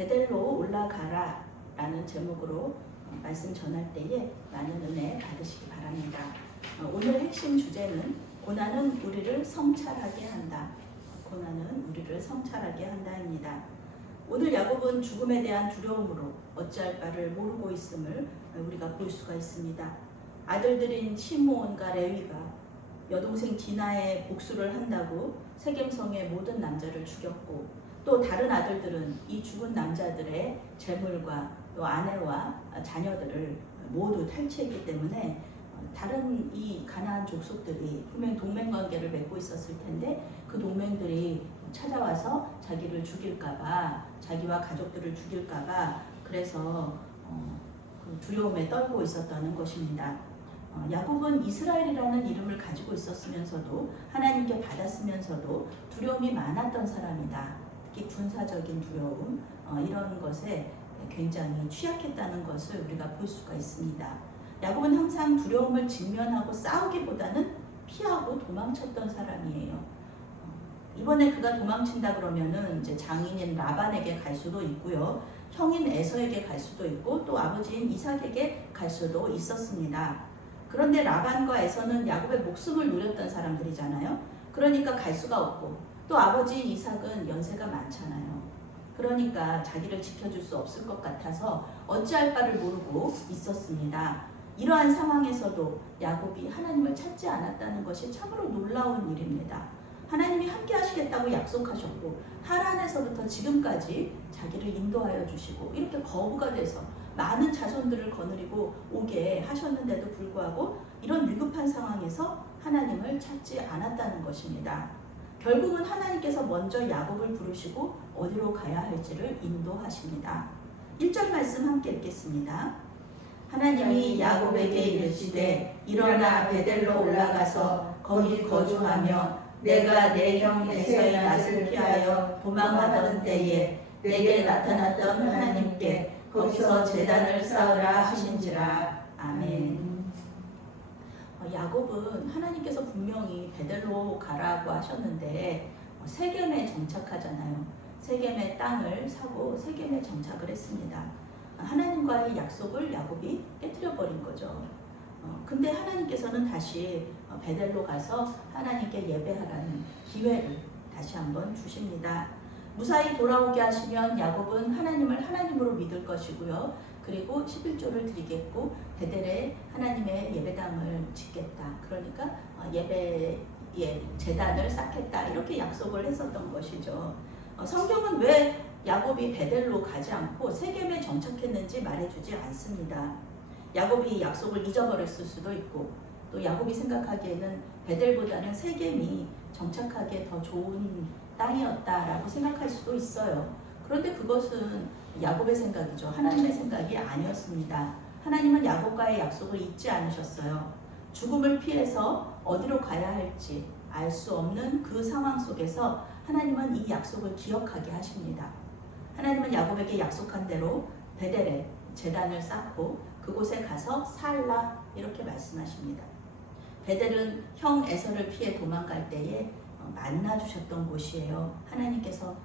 베델로 올라가라 라는 제목으로 말씀 전할 때에 많은 은혜 받으시기 바랍니다. 오늘 핵심 주제는 고난은 우리를 성찰하게 한다. 고난은 우리를 성찰하게 한다입니다. 오늘 야곱은 죽음에 대한 두려움으로 어찌할 바를 모르고 있음을 우리가 볼 수가 있습니다. 아들들인 시므온과 레위가 여동생 디나의 복수를 한다고 세겜성의 모든 남자를 죽였고, 또 다른 아들들은 이 죽은 남자들의 재물과 또 아내와 자녀들을 모두 탈취했기 때문에 다른 이 가나안 족속들이 분명 동맹관계를 맺고 있었을 텐데 그 동맹들이 찾아와서 자기를 죽일까봐, 자기와 가족들을 죽일까봐 그래서 그 두려움에 떨고 있었다는 것입니다. 야곱은 이스라엘이라는 이름을 가지고 있었으면서도 하나님께 받았으면서도 두려움이 많았던 사람이다. 특히 군사적인 두려움, 이런 것에 굉장히 취약했다는 것을 우리가 볼 수가 있습니다. 야곱은 항상 두려움을 직면하고 싸우기보다는 피하고 도망쳤던 사람이에요. 이번에 그가 도망친다 그러면은 이제 장인인 라반에게 갈 수도 있고요, 형인 에서에게 갈 수도 있고, 또 아버지인 이삭에게 갈 수도 있었습니다. 그런데 라반과 에서는 야곱의 목숨을 노렸던 사람들이잖아요. 그러니까 갈 수가 없고, 또 아버지인 이삭은 연세가 많잖아요. 그러니까 자기를 지켜줄 수 없을 것 같아서 어찌할 바를 모르고 있었습니다. 이러한 상황에서도 야곱이 하나님을 찾지 않았다는 것이 참으로 놀라운 일입니다. 하나님이 함께 하시겠다고 약속하셨고 하란에서부터 지금까지 자기를 인도하여 주시고 이렇게 거부가 돼서 많은 자손들을 거느리고 오게 하셨는데도 불구하고 이런 위급한 상황에서 하나님을 찾지 않았다는 것입니다. 결국은 하나님께서 먼저 야곱을 부르시고 어디로 가야 할지를 인도하십니다. 1절 말씀 함께 읽겠습니다. 하나님이 야곱에게 이르시되 일어나 베델로 올라가서 거기 거주하며 내가 내 형 에서의 낯을 피하여 도망하던 때에 내게 나타났던 하나님께 거기서 제단을 쌓으라 하신지라. 아멘. 야곱은 하나님께서 분명히 베델로 가라고 하셨는데 세겜에 정착하잖아요. 세겜의 땅을 사고 세겜에 정착을 했습니다. 하나님과의 약속을 야곱이 깨뜨려 버린 거죠. 근데 하나님께서는 다시 베델로 가서 하나님께 예배하라는 기회를 다시 한번 주십니다. 무사히 돌아오게 하시면 야곱은 하나님을 하나님으로 믿을 것이고요, 그리고 11조를 드리겠고 베델에 하나님의 예배당을 짓겠다. 그러니까 제단을 쌓겠다. 이렇게 약속을 했었던 것이죠. 성경은 왜 야곱이 베델로 가지 않고 세겜에 정착했는지 말해주지 않습니다. 야곱이 약속을 잊어버렸을 수도 있고, 또 야곱이 생각하기에는 베델보다는 세겜이 정착하기에 더 좋은 땅이었다라고 생각할 수도 있어요. 그런데 그것은 야곱의 생각이죠. 하나님의 생각이 아니었습니다. 하나님은 야곱과의 약속을 잊지 않으셨어요. 죽음을 피해서 어디로 가야 할지 알 수 없는 그 상황 속에서 하나님은 이 약속을 기억하게 하십니다. 하나님은 야곱에게 약속한 대로 베델에 제단을 쌓고 그곳에 가서 살라 이렇게 말씀하십니다. 베델은 형 에서를 피해 도망갈 때에 만나주셨던 곳이에요. 하나님께서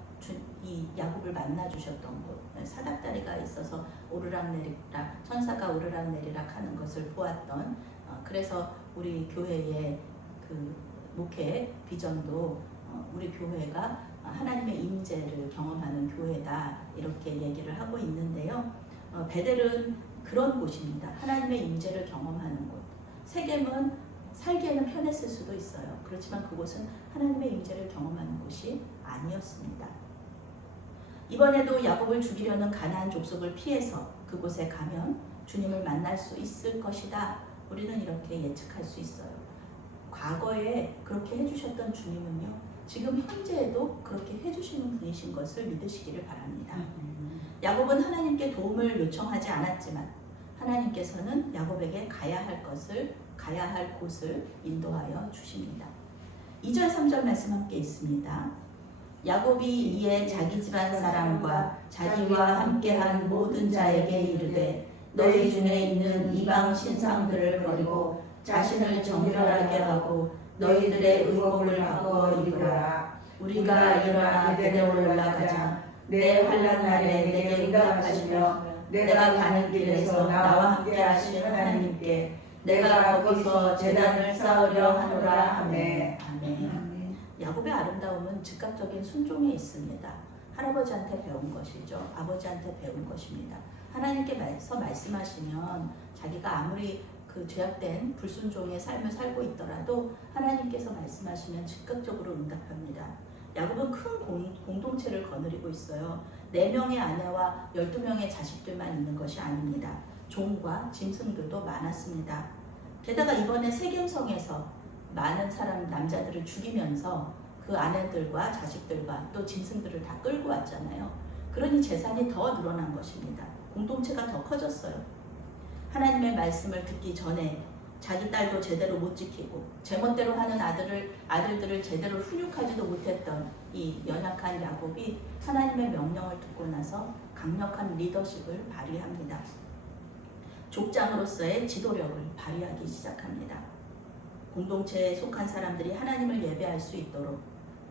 이 야곱을 만나주셨던 곳, 사닥다리가 있어서 오르락내리락, 천사가 오르락내리락 하는 것을 보았던, 그래서 우리 교회의 그 목회 비전도 우리 교회가 하나님의 임재를 경험하는 교회다 이렇게 얘기를 하고 있는데요. 베델은 그런 곳입니다. 하나님의 임재를 경험하는 곳. 세겜은 살기에는 편했을 수도 있어요. 그렇지만 그곳은 하나님의 임재를 경험하는 곳이 아니었습니다. 이번에도 야곱을 죽이려는 가나안 족속을 피해서 그곳에 가면 주님을 만날 수 있을 것이다. 우리는 이렇게 예측할 수 있어요. 과거에 그렇게 해주셨던 주님은요, 지금 현재에도 그렇게 해주시는 분이신 것을 믿으시기를 바랍니다. 야곱은 하나님께 도움을 요청하지 않았지만 하나님께서는 야곱에게 가야 할 곳을 인도하여 주십니다. 2절 3절 말씀 함께 있습니다. 야곱이 이에 자기 집안 사람과 자기와 함께한 모든 자에게 이르되 너희 중에 있는 이방 신상들을 버리고 자신을 정결하게 하고 너희들의 의복을 바꾸어 입으라. 우리가 일어나 베델로 올라가자. 내 환난 날에 내게 응답하시며 내가 가는 길에서 나와 함께 하신 하나님께 내가 거기서 제단을 쌓으려 하노라. 아멘. 아멘. 야곱의 아름다움은 즉각적인 순종에 있습니다. 할아버지한테 배운 것이죠. 아버지한테 배운 것입니다. 하나님께서 말씀하시면 자기가 아무리 그 죄악된 불순종의 삶을 살고 있더라도 하나님께서 말씀하시면 즉각적으로 응답합니다. 야곱은 큰 공동체를 거느리고 있어요. 4명의 아내와 12명의 자식들만 있는 것이 아닙니다. 종과 짐승들도 많았습니다. 게다가 이번에 세겜성에서 많은 남자들을 죽이면서 그 아내들과 자식들과 또 짐승들을 다 끌고 왔잖아요. 그러니 재산이 더 늘어난 것입니다. 공동체가 더 커졌어요. 하나님의 말씀을 듣기 전에 자기 딸도 제대로 못 지키고 제멋대로 하는 아들들을 제대로 훈육하지도 못했던 이 연약한 야곱이 하나님의 명령을 듣고 나서 강력한 리더십을 발휘합니다. 족장으로서의 지도력을 발휘하기 시작합니다. 공동체에 속한 사람들이 하나님을 예배할 수 있도록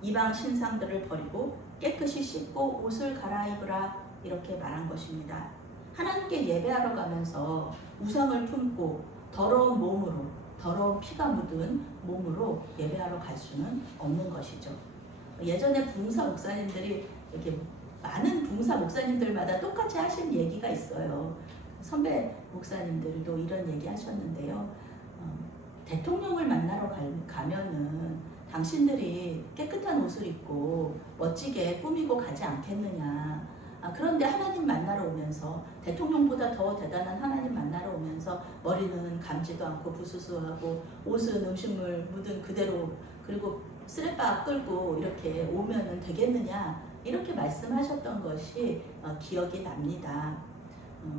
이방 신상들을 버리고 깨끗이 씻고 옷을 갈아입으라 이렇게 말한 것입니다. 하나님께 예배하러 가면서 우상을 품고 더러운 몸으로, 더러운 피가 묻은 몸으로 예배하러 갈 수는 없는 것이죠. 예전에 부흥사 목사님들이 이렇게 많은 부흥사 목사님들마다 똑같이 하신 얘기가 있어요. 선배 목사님들도 이런 얘기 하셨는데요. 대통령을 만나러 가면은 당신들이 깨끗한 옷을 입고 멋지게 꾸미고 가지 않겠느냐. 그런데 하나님 만나러 오면서 대통령보다 더 대단한 하나님 만나러 오면서 머리는 감지도 않고 부스스하고 옷은 음식물 묻은 그대로 그리고 쓰레빠 끌고 이렇게 오면은 되겠느냐 이렇게 말씀하셨던 것이 기억이 납니다.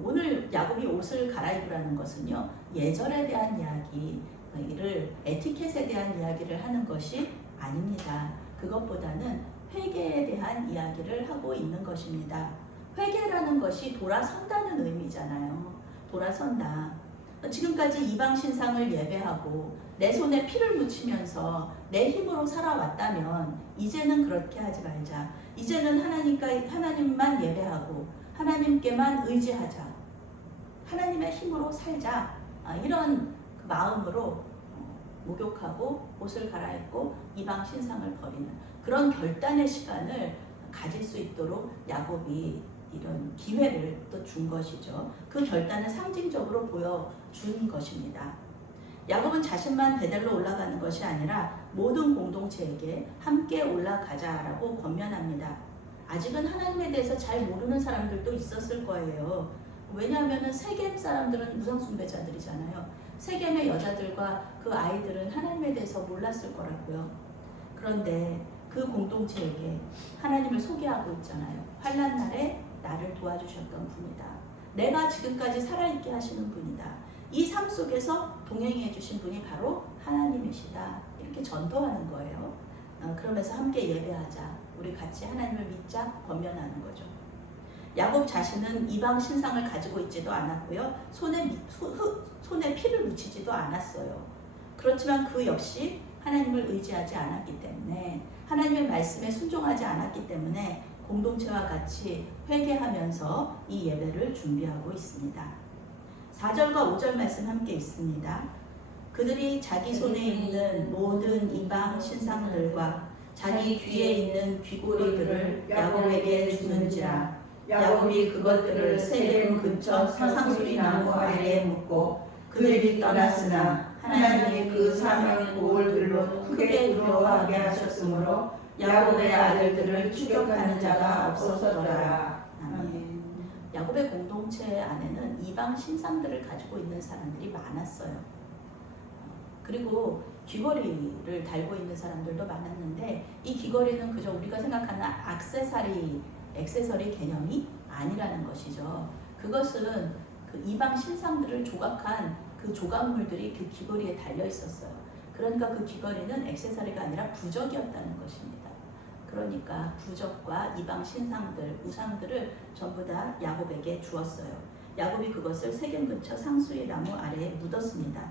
오늘 야곱이 옷을 갈아입으라는 것은요 예절에 대한 이야기를 에티켓에 대한 이야기를 하는 것이 아닙니다. 그것보다는 회개에 대한 이야기를 하고 있는 것입니다. 회개라는 것이 돌아선다는 의미잖아요. 돌아선다. 지금까지 이방 신상을 예배하고 내 손에 피를 묻히면서 내 힘으로 살아왔다면 이제는 그렇게 하지 말자. 이제는 하나님만 예배하고 하나님께만 의지하자. 하나님의 힘으로 살자. 이런 마음으로 목욕하고 옷을 갈아입고 이방 신상을 버리는 그런 결단의 시간을 가질 수 있도록 야곱이 이런 기회를 또 준 것이죠. 그 결단을 상징적으로 보여준 것입니다. 야곱은 자신만 베델로 올라가는 것이 아니라 모든 공동체에게 함께 올라가자라고 권면합니다. 아직은 하나님에 대해서 잘 모르는 사람들도 있었을 거예요. 왜냐하면 세겜 사람들은 우상숭배자들이잖아요. 세겜의 여자들과 그 아이들은 하나님에 대해서 몰랐을 거라고요. 그런데 그 공동체에게 하나님을 소개하고 있잖아요. 환난 날에 나를 도와주셨던 분이다. 내가 지금까지 살아있게 하시는 분이다. 이 삶 속에서 동행해 주신 분이 바로 하나님이시다. 이렇게 전도하는 거예요. 그러면서 함께 예배하자. 우리 같이 하나님을 믿자. 권면하는 거죠. 야곱 자신은 이방 신상을 가지고 있지도 않았고요. 손에 피를 묻히지도 않았어요. 그렇지만 그 역시 하나님을 의지하지 않았기 때문에 하나님의 말씀에 순종하지 않았기 때문에 공동체와 같이 회개하면서 이 예배를 준비하고 있습니다. 4절과 5절 말씀 함께 있습니다. 그들이 자기 손에 있는 모든 이방 신상들과 자기 귀에 있는 귀고리들을 야곱에게 주는지라. 야곱이 그것들을 세겜 근처 상수리 나무 아래에 묻고 그들이 떠났으나 하나님이 그 사명의 고울들로 크게 두려워하게 하셨으므로 야곱의 아들들을 추격하는 자가 없어서더라. 아멘. 야곱의 공동체 안에는 이방 신상들을 가지고 있는 사람들이 많았어요. 그리고 귀걸이를 달고 있는 사람들도 많았는데 이 귀걸이는 그저 우리가 생각하는 액세서리 개념이 아니라는 것이죠. 그것은 그 이방 신상들을 조각한 그 조각물들이 그 귀걸이에 달려 있었어요. 그러니까 그 귀걸이는 액세서리가 아니라 부적이었다는 것입니다. 그러니까 부적과 이방 신상들, 우상들을 전부 다 야곱에게 주었어요. 야곱이 그것을 세겜 근처 상수리 나무 아래에 묻었습니다.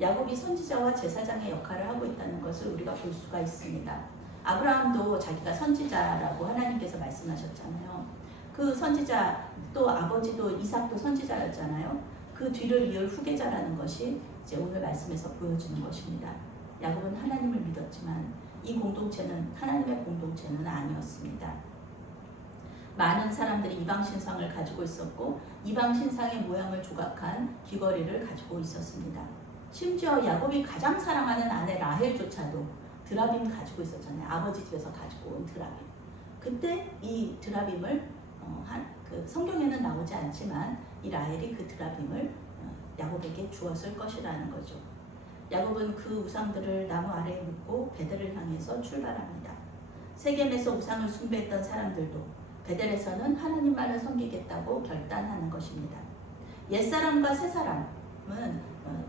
야곱이 선지자와 제사장의 역할을 하고 있다는 것을 우리가 볼 수가 있습니다. 아브라함도 자기가 선지자라고 하나님께서 말씀하셨잖아요. 그 선지자 또 아버지도 이삭도 선지자였잖아요. 그 뒤를 이을 후계자라는 것이 이제 오늘 말씀에서 보여주는 것입니다. 야곱은 하나님을 믿었지만 이 공동체는 하나님의 공동체는 아니었습니다. 많은 사람들이 이방 신상을 가지고 있었고 이방 신상의 모양을 조각한 귀걸이를 가지고 있었습니다. 심지어 야곱이 가장 사랑하는 아내 라헬조차도 드라빔 가지고 있었잖아요. 아버지 집에서 가지고 온 드라빔. 그때 이 드라빔을 그 성경에는 나오지 않지만 이 라헬이 그 드라빔을 야곱에게 주었을 것이라는 거죠. 야곱은 그 우상들을 나무 아래에 묻고 베델을 향해서 출발합니다. 세겜에서 우상을 숭배했던 사람들도 베델에서는 하나님만을 섬기겠다고 결단하는 것입니다. 옛사람과 새사람은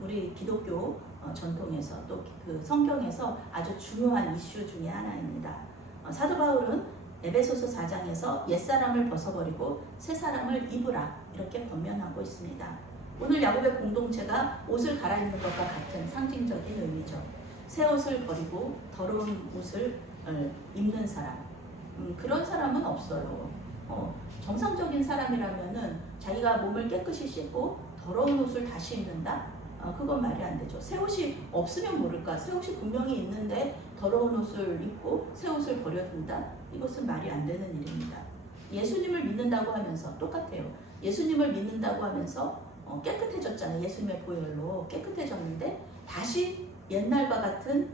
우리 기독교 전통에서 또 그 성경에서 아주 중요한 이슈 중에 하나입니다. 사도 바울은 에베소서 4장에서 옛사람을 벗어버리고 새사람을 입으라 이렇게 권면하고 있습니다. 오늘 야곱의 공동체가 옷을 갈아입는 것과 같은 상징적인 의미죠. 새 옷을 버리고 더러운 옷을 입는 사람, 그런 사람은 없어요. 정상적인 사람이라면은 자기가 몸을 깨끗이 씻고 더러운 옷을 다시 입는다? 그건 말이 안 되죠. 새 옷이 없으면 모를까? 새 옷이 분명히 있는데 더러운 옷을 입고 새 옷을 버려둔다? 이것은 말이 안 되는 일입니다. 예수님을 믿는다고 하면서 똑같아요. 예수님을 믿는다고 하면서 깨끗해졌잖아요. 예수님의 보혈로 깨끗해졌는데 다시 옛날과 같은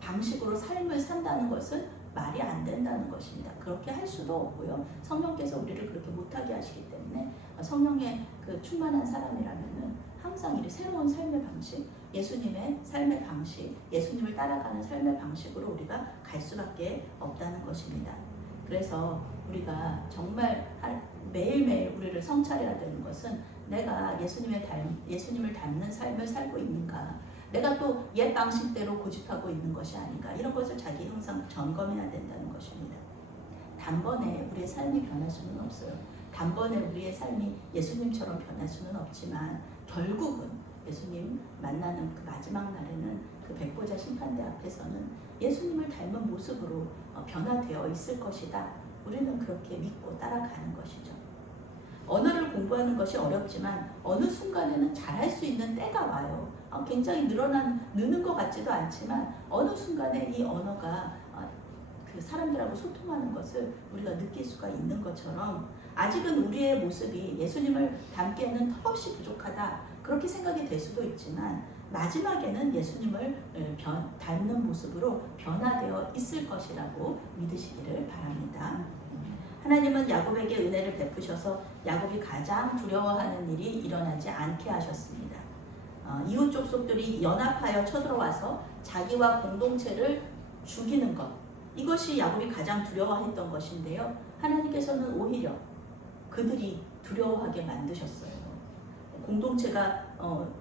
방식으로 삶을 산다는 것은 말이 안 된다는 것입니다. 그렇게 할 수도 없고요. 성령께서 우리를 그렇게 못하게 하시기 때문에 성령의 그 충만한 사람이라면은 항상 이 새로운 삶의 방식, 예수님의 삶의 방식, 예수님을 따라가는 삶의 방식으로 우리가 갈 수밖에 없다는 것입니다. 그래서 우리가 정말 매일매일 우리를 성찰해야 되는 것은 내가 예수님을 닮는 삶을 살고 있는가, 내가 또 옛 방식대로 고집하고 있는 것이 아닌가, 이런 것을 자기 항상 점검해야 된다는 것입니다. 단번에 우리의 삶이 변할 수는 없어요. 단번에 우리의 삶이 예수님처럼 변할 수는 없지만 결국은 예수님 만나는 그 마지막 날에는 그 백보자 심판대 앞에서는 예수님을 닮은 모습으로 변화되어 있을 것이다. 우리는 그렇게 믿고 따라가는 것이죠. 언어를 공부하는 것이 어렵지만 어느 순간에는 잘할 수 있는 때가 와요. 굉장히 느는 것 같지도 않지만 어느 순간에 이 언어가 그 사람들하고 소통하는 것을 우리가 느낄 수가 있는 것처럼 아직은 우리의 모습이 예수님을 닮기에는 턱없이 부족하다 그렇게 생각이 될 수도 있지만 마지막에는 예수님을 닮는 모습으로 변화되어 있을 것이라고 믿으시기를 바랍니다. 하나님은 야곱에게 은혜를 베푸셔서 야곱이 가장 두려워하는 일이 일어나지 않게 하셨습니다. 이웃 족속들이 연합하여 쳐들어와서 자기와 공동체를 죽이는 것, 이것이 야곱이 가장 두려워했던 것인데요. 하나님께서는 오히려 그들이 두려워하게 만드셨어요. 공동체가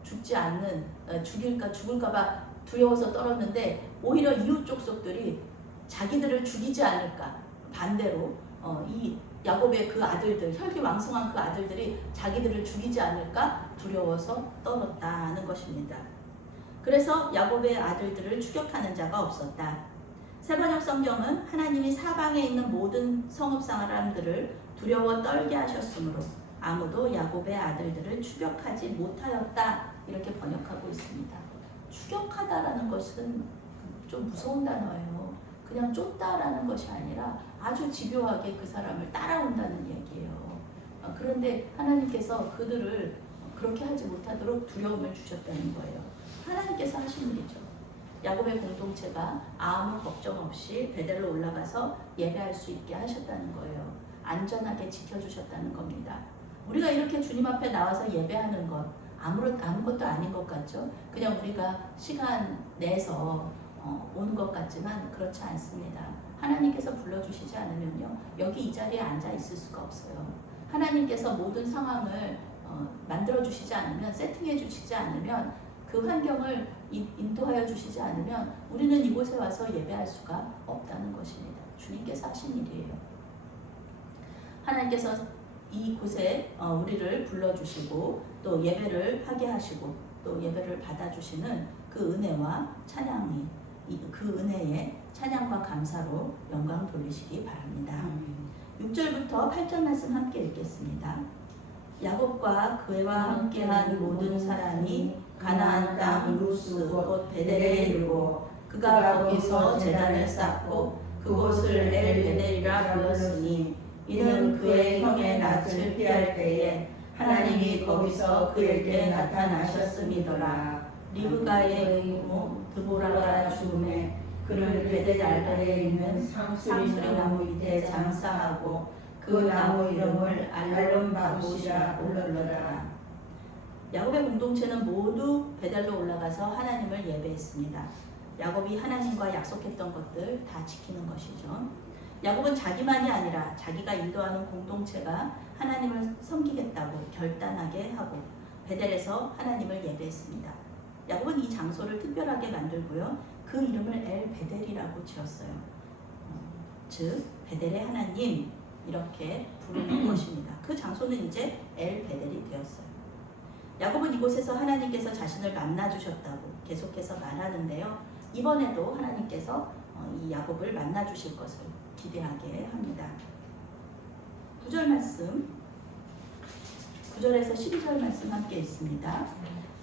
죽지 않는, 죽을까봐 두려워서 떨었는데 오히려 이웃 족속들이 자기들을 죽이지 않을까, 반대로 이 야곱의 그 아들들, 혈기왕성한 그 아들들이 자기들을 죽이지 않을까 두려워서 떨었다는 것입니다. 그래서 야곱의 아들들을 추격하는 자가 없었다. 세번역 성경은 하나님이 사방에 있는 모든 성읍 사람들을 두려워 떨게 하셨으므로 아무도 야곱의 아들들을 추격하지 못하였다 이렇게 번역하고 있습니다. 추격하다라는 것은 좀 무서운 단어예요. 그냥 쫓다라는 것이 아니라 아주 집요하게 그 사람을 따라온다는 얘기예요. 그런데 하나님께서 그들을 그렇게 하지 못하도록 두려움을 주셨다는 거예요. 하나님께서 하신 일이죠. 야곱의 공동체가 아무 걱정 없이 베델로 올라가서 예배할 수 있게 하셨다는 거예요. 안전하게 지켜주셨다는 겁니다. 우리가 이렇게 주님 앞에 나와서 예배하는 것 아무것도 아닌 것 같죠? 그냥 우리가 시간 내서 오는 것 같지만 그렇지 않습니다. 하나님께서 불러주시지 않으면요, 여기 이 자리에 앉아 있을 수가 없어요. 하나님께서 모든 상황을 만들어주시지 않으면, 세팅해 주시지 않으면, 그 환경을 인도하여 주시지 않으면 우리는 이곳에 와서 예배할 수가 없다는 것입니다. 주님께서 하신 일이에요. 하나님께서 이곳에 우리를 불러주시고 또 예배를 하게 하시고 또 예배를 받아주시는 그 은혜와 찬양이 그 은혜에 찬양과 감사로 영광 돌리시기 바랍니다. 6절부터 8절 말씀 함께 읽겠습니다. 야곱과 그와 함께한 모든 사람이 가나안 땅 루스 곧 베델에 이르고 그가 거기서 제단을 쌓고 그곳을 엘 베델이라 불렀으니 이는 그의 형의 낯을 피할 때에 하나님이 거기서 그에게 나타나셨음이더라. 리브가의 이모 드보라가 죽음에 그를 베델 알바에 있는 상수리 나무 밑에 장사하고 그 나무 이름을 알론바굿이라 불렀더라. 야곱의 공동체는 모두 베델로 올라가서 하나님을 예배했습니다. 야곱이 하나님과 약속했던 것들 다 지키는 것이죠. 야곱은 자기만이 아니라 자기가 인도하는 공동체가 하나님을 섬기겠다고 결단하게 하고 베델에서 하나님을 예배했습니다. 야곱은 이 장소를 특별하게 만들고요. 그 이름을 엘 베델이라고 지었어요. 즉 베델의 하나님 이렇게 부르는 것입니다. 그 장소는 이제 엘 베델이 되었어요. 야곱은 이곳에서 하나님께서 자신을 만나주셨다고 계속해서 말하는데요. 이번에도 하나님께서 이 야곱을 만나주실 것을 기대하게 합니다. 9절 말씀, 9절에서 12절 말씀 함께 있습니다.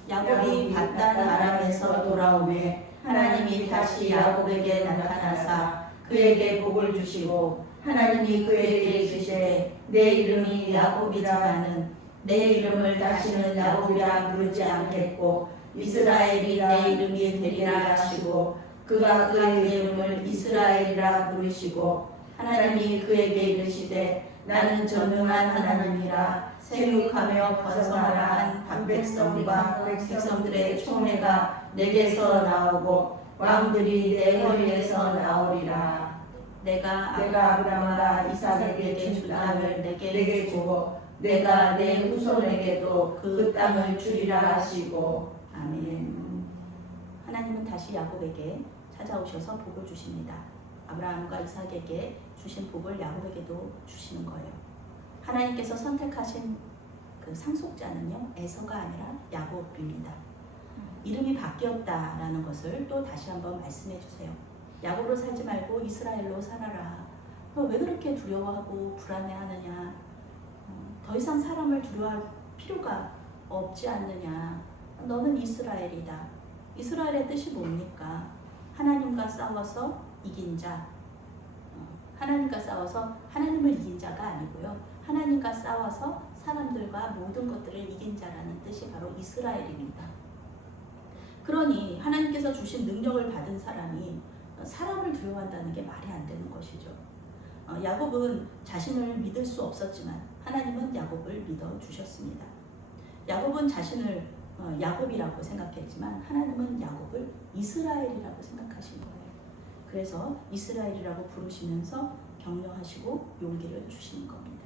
야곱이 바단 아람에서 돌아오매 하나님이 다시 야곱에게 나타나사 그에게 복을 주시고 하나님이 그에게 이르시되 내 이름이 야곱이라마는 내 이름을 다시는 야곱이라 부르지 않겠고 이스라엘이 내 이름이 되리라 하시고 그가 그의 이름을 이스라엘이라 부르시고 하나님이 그에게 이르시되 나는 전능한 하나님이라 생육하며 번성하라 한 백성과 백성들의 총회가 내게서 나오고 왕들이 내 허리에서 나오리라. 내가 아브라함과 이삭에게 준 땅을 내게 주고 내가 내 후손에게도 그 땅을 주리라 하시고 아멘. 하나님은 다시 야곱에게 찾아오셔서 복을 주십니다. 아브라함과 이삭에게 주신 복을 야곱에게도 주시는 거예요. 하나님께서 선택하신 그 상속자는요, 에서가 아니라 야곱입니다. 이름이 바뀌었다라는 것을 또 다시 한번 말씀해 주세요. 야곱으로 살지 말고 이스라엘로 살아라. 너 왜 그렇게 두려워하고 불안해하느냐? 더 이상 사람을 두려워할 필요가 없지 않느냐? 너는 이스라엘이다. 이스라엘의 뜻이 뭡니까? 하나님과 싸워서 이긴 자. 하나님과 싸워서 하나님을 이긴 자가 아니고요. 하나님과 싸워서 사람들과 모든 것들을 이긴 자라는 뜻이 바로 이스라엘입니다. 그러니 하나님께서 주신 능력을 받은 사람이 사람을 두려워한다는 게 말이 안 되는 것이죠. 야곱은 자신을 믿을 수 없었지만 하나님은 야곱을 믿어주셨습니다. 야곱은 자신을 야곱이라고 생각했지만 하나님은 야곱을 이스라엘이라고 생각하신 거예요. 그래서 이스라엘이라고 부르시면서 격려하시고 용기를 주시는 겁니다.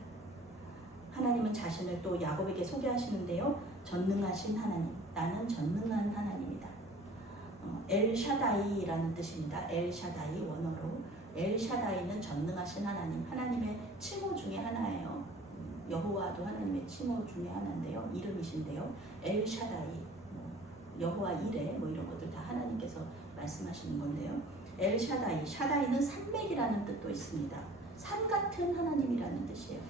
하나님은 자신을 또 야곱에게 소개하시는데요. 전능하신 하나님, 나는 전능한 하나님이다. 엘샤다이라는 뜻입니다. 엘샤다이 원어로. 엘샤다이는 전능하신 하나님, 하나님의 칭호 중에 하나예요. 여호와도 하나님의 칭호 중에 하나인데요. 이름이신데요. 엘샤다이, 여호와 이레 이런 것들 다 하나님께서 말씀하시는 건데요. 엘샤다이, 샤다이는 산맥이라는 뜻도 있습니다. 산 같은 하나님이라는 뜻이에요.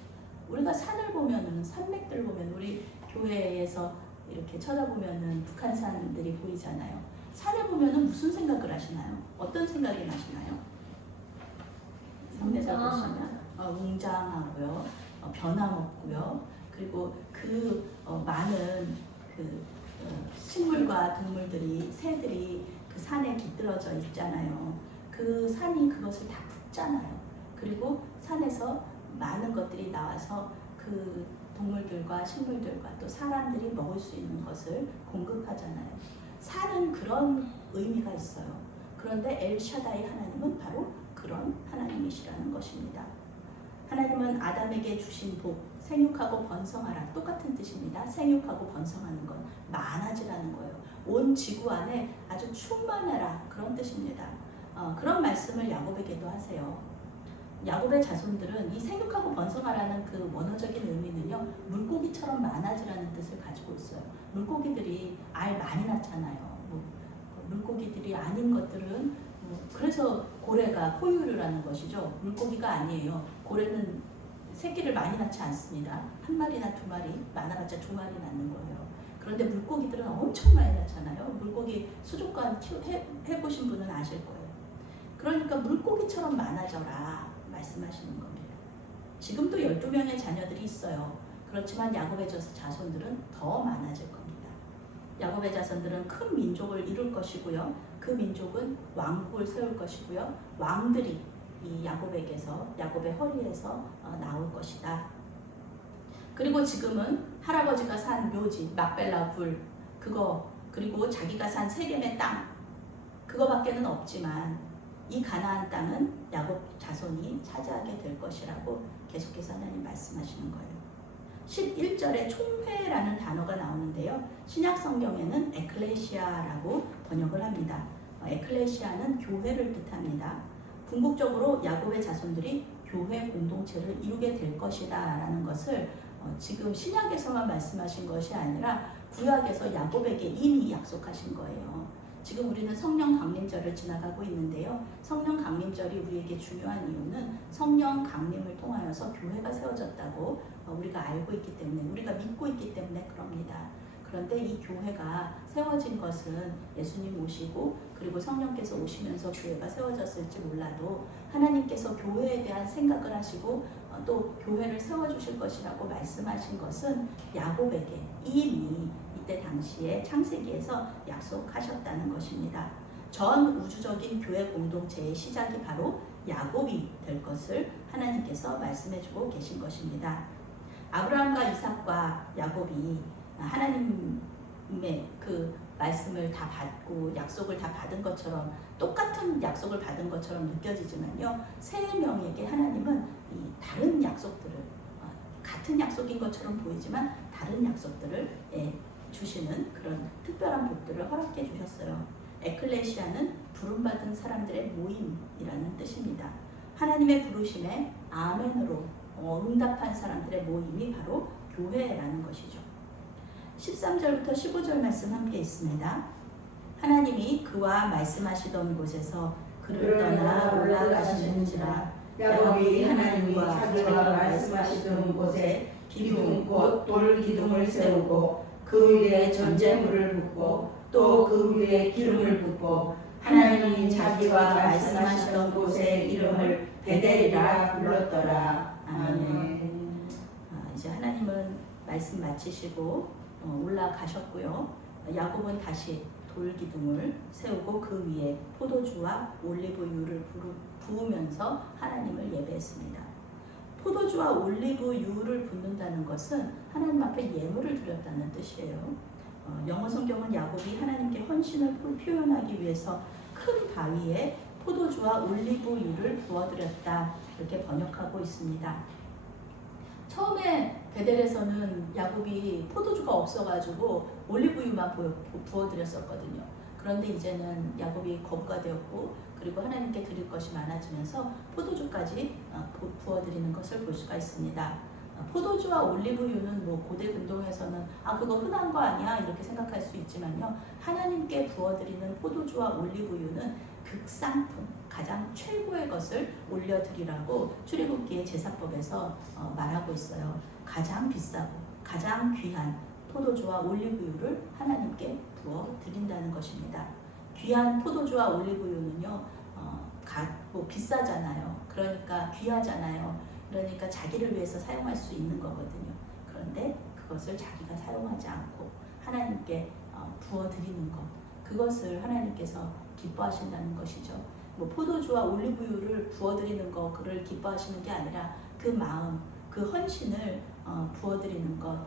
우리가 산을 보면은 산맥들 보면 우리 교회에서 이렇게 쳐다보면은 북한산들이 보이잖아요. 산을 보면은 무슨 생각을 하시나요? 어떤 생각이 나시나요? 산에서 보시면 웅장하고요, 변함없고요. 그리고 그 많은 그 식물과 동물들이 새들이 그 산에 깃들어져 있잖아요. 그 산이 그것을 다 품잖아요. 그리고 산에서 많은 것들이 나와서 그 동물들과 식물들과 또 사람들이 먹을 수 있는 것을 공급하잖아요. 산은 그런 의미가 있어요. 그런데 엘샤다이 하나님은 바로 그런 하나님이시라는 것입니다. 하나님은 아담에게 주신 복, 생육하고 번성하라, 똑같은 뜻입니다. 생육하고 번성하는 건 많아지라는 거예요. 온 지구 안에 아주 충만하라, 그런 뜻입니다. 그런 말씀을 야곱에게도 하세요. 야곱의 자손들은 이 생육하고 번성하라는 그 원어적인 의미는요, 물고기처럼 많아지라는 뜻을 가지고 있어요. 물고기들이 알 많이 낳잖아요. 물고기들이 아닌 것들은 그래서 고래가 포유류라는 것이죠. 물고기가 아니에요. 고래는 새끼를 많이 낳지 않습니다. 한 마리나 두 마리, 많아봤자 두 마리 낳는 거예요. 그런데 물고기들은 엄청 많이 낳잖아요. 물고기 수족관 해보신 분은 아실 거예요. 그러니까 물고기처럼 많아져라 말씀하시는 겁니다. 지금도 12명의 자녀들이 있어요. 그렇지만 야곱의 자손들은 더 많아질 겁니다. 야곱의 자손들은 큰 민족을 이룰 것이고요. 그 민족은 왕국을 세울 것이고요. 왕들이 이 야곱의 허리에서 나올 것이다. 그리고 지금은 할아버지가 산 묘지, 막벨라 굴, 그거, 그리고 자기가 산 세겜의 땅, 그거밖에는 없지만 이 가나안 땅은 야곱 자손이 차지하게 될 것이라고 계속해서 하나님 말씀하시는 거예요. 11절에 총회라는 단어가 나오는데요. 신약 성경에는 에클레시아라고 번역을 합니다. 에클레시아는 교회를 뜻합니다. 궁극적으로 야곱의 자손들이 교회 공동체를 이루게 될 것이다 라는 것을 지금 신약에서만 말씀하신 것이 아니라 구약에서 야곱에게 이미 약속하신 거예요. 지금 우리는 성령 강림절을 지나가고 있는데요. 성령 강림절이 우리에게 중요한 이유는 성령 강림을 통하여서 교회가 세워졌다고 우리가 알고 있기 때문에, 우리가 믿고 있기 때문에 그럽니다. 그런데 이 교회가 세워진 것은 예수님 오시고 그리고 성령께서 오시면서 교회가 세워졌을지 몰라도 하나님께서 교회에 대한 생각을 하시고 또 교회를 세워주실 것이라고 말씀하신 것은 야곱에게 이미 이때 당시에 창세기에서 약속하셨다는 것입니다. 전 우주적인 교회 공동체의 시작이 바로 야곱이 될 것을 하나님께서 말씀해주고 계신 것입니다. 아브라함과 이삭과 야곱이 하나님의 그 말씀을 다 받고 약속을 다 받은 것처럼, 똑같은 약속을 받은 것처럼 느껴지지만요, 세 명에게 하나님은 이 다른 약속들을, 같은 약속인 것처럼 보이지만 다른 약속들을 주시는 그런 특별한 복들을 허락해 주셨어요. 에클레시아는 부름받은 사람들의 모임이라는 뜻입니다. 하나님의 부르심에 아멘으로 응답한 사람들의 모임이 바로 교회라는 것이죠. 13절부터 15절 말씀 함께 있습니다. 하나님이 그와 말씀하시던 곳에서 그를 떠나 올라가시는지라 야곱이 하나님과 자기와 말씀하시던 곳에 기둥 곧 돌기둥을 세우고 그 위에 전제물을 붓고 또 그 위에 기름을 붓고 하나님이 자기와 말씀하시던 곳의 이름을 베델이라 불렀더라. 아멘. 이제 하나님은 말씀 마치시고 올라가셨고요. 야곱은 다시 돌기둥을 세우고 그 위에 포도주와 올리브유를 부으면서 하나님을 예배했습니다. 포도주와 올리브유를 붓는다는 것은 하나님 앞에 예물을 드렸다는 뜻이에요. 영어 성경은 야곱이 하나님께 헌신을 표현하기 위해서 큰 바위에 포도주와 올리브유를 부어드렸다, 이렇게 번역하고 있습니다. 처음에 베델에서는 야곱이 포도주가 없어가지고 올리브유만 부어드렸었거든요. 그런데 이제는 야곱이 거부가 되었고 그리고 하나님께 드릴 것이 많아지면서 포도주까지 부어드리는 것을 볼 수가 있습니다. 포도주와 올리브유는 뭐 고대 근동에서는 그거 흔한 거 아니야 이렇게 생각할 수 있지만요, 하나님께 부어드리는 포도주와 올리브유는 극상품, 가장 최고의 것을 올려드리라고 출애굽기의 제사법에서 말하고 있어요. 가장 비싸고 가장 귀한 포도주와 올리브유를 하나님께 부어드린다는 것입니다. 귀한 포도주와 올리브유는요, 뭐 비싸잖아요. 그러니까 귀하잖아요. 그러니까 자기를 위해서 사용할 수 있는 거거든요. 그런데 그것을 자기가 사용하지 않고 하나님께 부어드리는 것, 그것을 하나님께서 기뻐하신다는 것이죠. 뭐 포도주와 올리브유를 부어드리는 거, 그를 기뻐하시는 게 아니라 그 마음, 그 헌신을 부어드리는 것,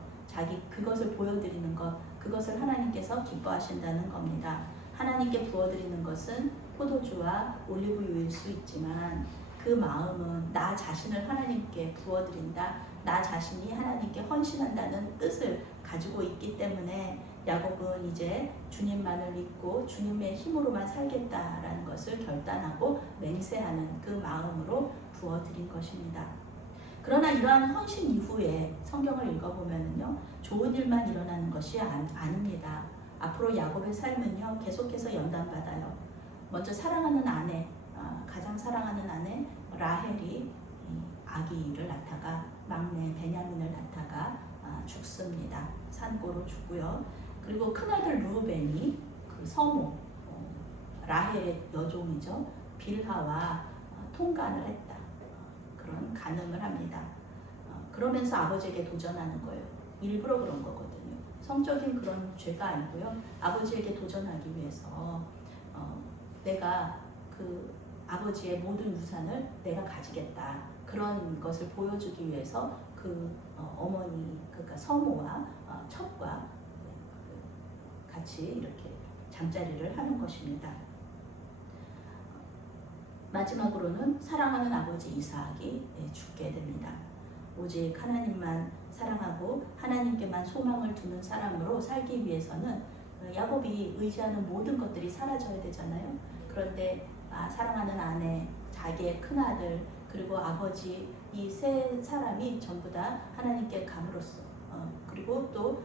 그것을 보여드리는 것, 그것을 하나님께서 기뻐하신다는 겁니다. 하나님께 부어드리는 것은 포도주와 올리브유일 수 있지만 그 마음은 나 자신을 하나님께 부어드린다, 나 자신이 하나님께 헌신한다는 뜻을 가지고 있기 때문에 야곱은 이제 주님만을 믿고 주님의 힘으로만 살겠다라는 것을 결단하고 맹세하는 그 마음으로 부어드린 것입니다. 그러나 이러한 헌신 이후에 성경을 읽어보면요, 좋은 일만 일어나는 것이 아닙니다. 앞으로 야곱의 삶은요, 계속해서 연단받아요. 먼저 사랑하는 아내, 가장 사랑하는 아내 라헬이 이 아기를 낳다가 막내 베냐민을 낳다가 죽습니다. 산고로 죽고요. 그리고 큰아들 루벤이 그 서모 라헬의 여종이죠. 빌하와 통간을 했다. 그런 간음을 합니다. 그러면서 아버지에게 도전하는 거예요. 일부러 그런 거거든요. 성적인 그런 죄가 아니고요. 아버지에게 도전하기 위해서 내가 그 아버지의 모든 유산을 내가 가지겠다. 그런 것을 보여주기 위해서 그 어머니, 그러니까 서모와 첩과 같이 이렇게 잠자리를 하는 것입니다. 마지막으로는 사랑하는 아버지 이삭이 죽게 됩니다. 오직 하나님만 사랑하고 하나님께만 소망을 두는 사람으로 살기 위해서는 야곱이 의지하는 모든 것들이 사라져야 되잖아요. 그런데 사랑하는 아내, 자기의 큰아들, 그리고 아버지 이 세 사람이 전부 다 하나님께 감으로써 그리고 또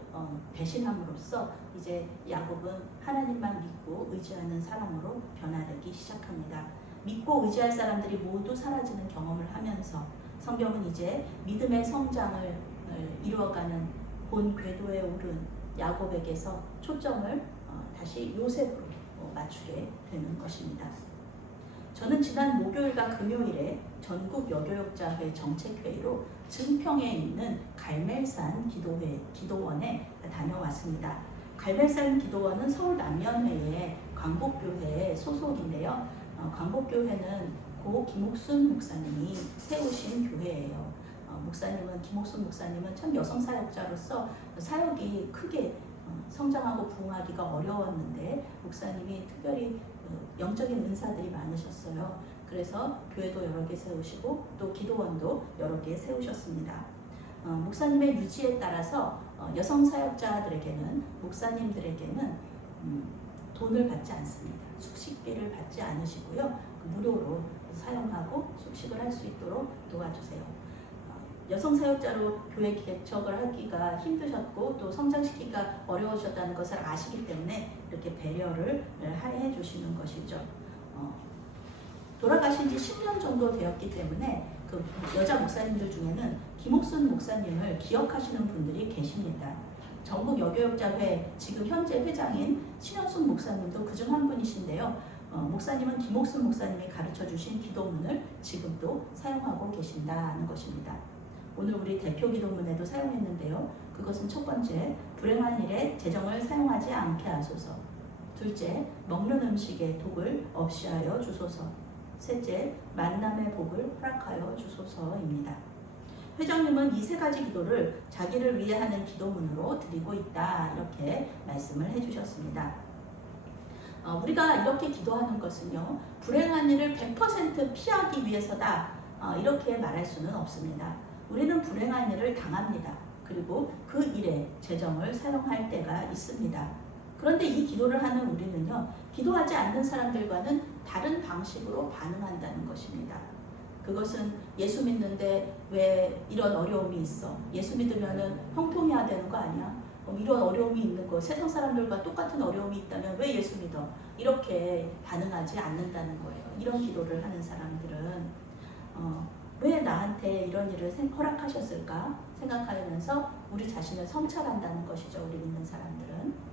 배신함으로써 이제 야곱은 하나님만 믿고 의지하는 사람으로 변화되기 시작합니다. 믿고 의지할 사람들이 모두 사라지는 경험을 하면서 성경은 이제 믿음의 성장을 이루어가는 본 궤도에 오른 야곱에게서 초점을 다시 요셉으로 맞추게 되는 것입니다. 저는 지난 목요일과 금요일에 전국 여교육자회 정책회의로 증평에 있는 갈멜산 기도원에 다녀왔습니다. 갈멜산 기도원은 서울 남면회의 광복교회 소속인데요. 광복교회는 고 김옥순 목사님이 세우신 교회예요. 김옥순 목사님은 참 여성 사역자로서 사역이 크게 성장하고 부흥하기가 어려웠는데 목사님이 특별히 영적인 은사들이 많으셨어요. 그래서 교회도 여러 개 세우시고 또 기도원도 여러 개 세우셨습니다. 목사님의 유지에 따라서 여성 사역자들에게는 목사님들에게는 돈을 받지 않습니다. 숙식비를 받지 않으시고요. 무료로 사용하고 숙식을 할 수 있도록 도와주세요. 여성 사역자로 교회 개척을 하기가 힘드셨고 또 성장시키기가 어려우셨다는 것을 아시기 때문에 이렇게 배려를 해 주시는 것이죠. 돌아가신 지 10년 정도 되었기 때문에 그 여자 목사님들 중에는 김옥순 목사님을 기억하시는 분들이 계십니다. 전국 여교육자회 지금 현재 회장인 신현숙 목사님도 그중 한 분이신데요. 목사님은 김옥순 목사님이 가르쳐 주신 기도문을 지금도 사용하고 계신다는 것입니다. 오늘 우리 대표 기도문에도 사용했는데요. 그것은 첫 번째, 불행한 일에 재정을 사용하지 않게 하소서. 둘째, 먹는 음식에 독을 없이 하여 주소서. 셋째, 만남의 복을 허락하여 주소서입니다. 회장님은 이 세 가지 기도를 자기를 위해 하는 기도문으로 드리고 있다. 이렇게 말씀을 해주셨습니다. 우리가 이렇게 기도하는 것은요, 불행한 일을 100% 피하기 위해서다. 이렇게 말할 수는 없습니다. 우리는 불행한 일을 당합니다. 그리고 그 일에 재정을 사용할 때가 있습니다. 그런데 이 기도를 하는 우리는요, 기도하지 않는 사람들과는 다른 방식으로 반응한다는 것입니다. 그것은 예수 믿는데 왜 이런 어려움이 있어? 예수 믿으면은 형통해야 되는 거 아니야? 이런 어려움이 있는 거, 세상 사람들과 똑같은 어려움이 있다면 왜 예수 믿어? 이렇게 반응하지 않는다는 거예요. 이런 기도를 하는 사람들은 왜 나한테 이런 일을 허락하셨을까 생각하면서 우리 자신을 성찰한다는 것이죠. 우리 믿는 사람들은.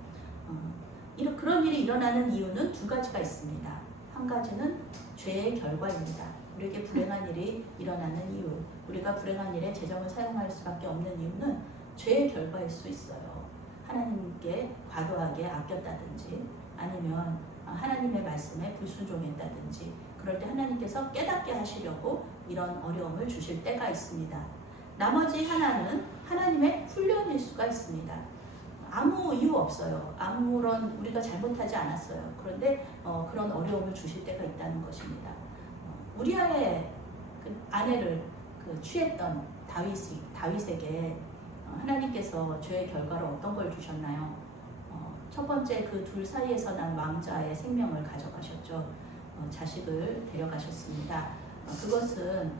그런 일이 일어나는 이유는 두 가지가 있습니다. 한 가지는 죄의 결과입니다. 우리에게 불행한 일이 일어나는 이유, 우리가 불행한 일에 재정을 사용할 수밖에 없는 이유는 죄의 결과일 수 있어요. 하나님께 과도하게 아꼈다든지 아니면 하나님의 말씀에 불순종했다든지 그럴 때 하나님께서 깨닫게 하시려고 이런 어려움을 주실 때가 있습니다. 나머지 하나는 하나님의 훈련일 수가 있습니다. 아무 이유 없어요. 아무런 우리가 잘못하지 않았어요. 그런데 그런 어려움을 주실 때가 있다는 것입니다. 우리아의 그 아내를 취했던 다윗에게 하나님께서 죄의 결과로 어떤 걸 주셨나요? 첫 번째 그 둘 사이에서 난 왕자의 생명을 가져가셨죠. 자식을 데려가셨습니다. 그것은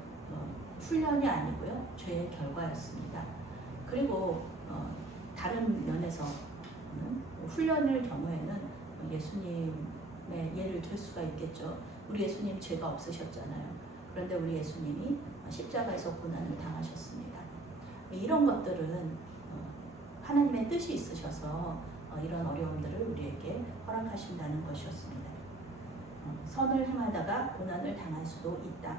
훈련이 아니고요. 죄의 결과였습니다. 그리고 다른 면에서 훈련일 경우에는 예수님 예를 들 수가 있겠죠. 우리 예수님 죄가 없으셨잖아요. 그런데 우리 예수님이 십자가에서 고난을 당하셨습니다. 이런 것들은 하나님의 뜻이 있으셔서 이런 어려움들을 우리에게 허락하신다는 것이었습니다. 선을 행하다가 고난을 당할 수도 있다.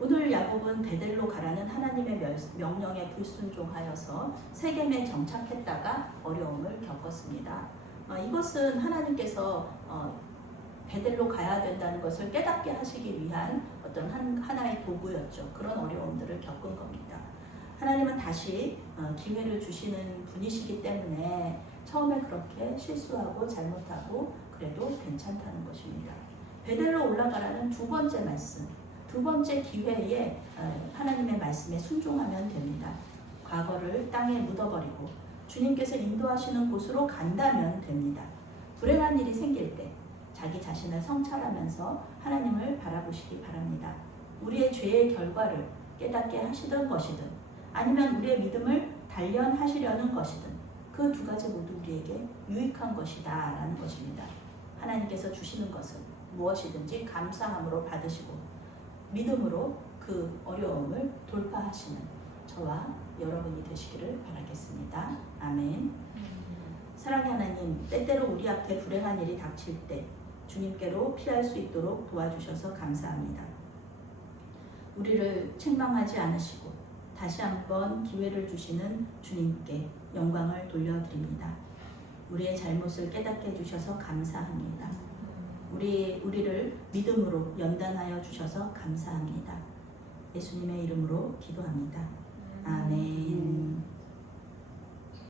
오늘 야곱은 베델로 가라는 하나님의 명령에 불순종하여서 세겜에 정착했다가 어려움을 겪었습니다. 이것은 하나님께서 베델로 가야 된다는 것을 깨닫게 하시기 위한 어떤 하나의 도구였죠. 그런 어려움들을 겪은 겁니다. 하나님은 다시 기회를 주시는 분이시기 때문에 처음에 그렇게 실수하고 잘못하고 그래도 괜찮다는 것입니다. 베델로 올라가라는 두 번째 말씀, 두 번째 기회에 하나님의 말씀에 순종하면 됩니다. 과거를 땅에 묻어버리고 주님께서 인도하시는 곳으로 간다면 됩니다. 불행한 일이 생길 때 자기 자신을 성찰하면서 하나님을 바라보시기 바랍니다. 우리의 죄의 결과를 깨닫게 하시던 것이든 아니면 우리의 믿음을 단련하시려는 것이든 그 두 가지 모두 우리에게 유익한 것이다 라는 것입니다. 하나님께서 주시는 것은 무엇이든지 감사함으로 받으시고 믿음으로 그 어려움을 돌파하시는 저와 여러분이 되시기를 바라겠습니다. 아멘. 사랑의 하나님, 때때로 우리 앞에 불행한 일이 닥칠 때 주님께로 피할 수 있도록 도와주셔서 감사합니다. 우리를 책망하지 않으시고 다시 한번 기회를 주시는 주님께 영광을 돌려드립니다. 우리의 잘못을 깨닫게 해주셔서 감사합니다. 우리를 믿음으로 연단하여 주셔서 감사합니다. 예수님의 이름으로 기도합니다. 아멘.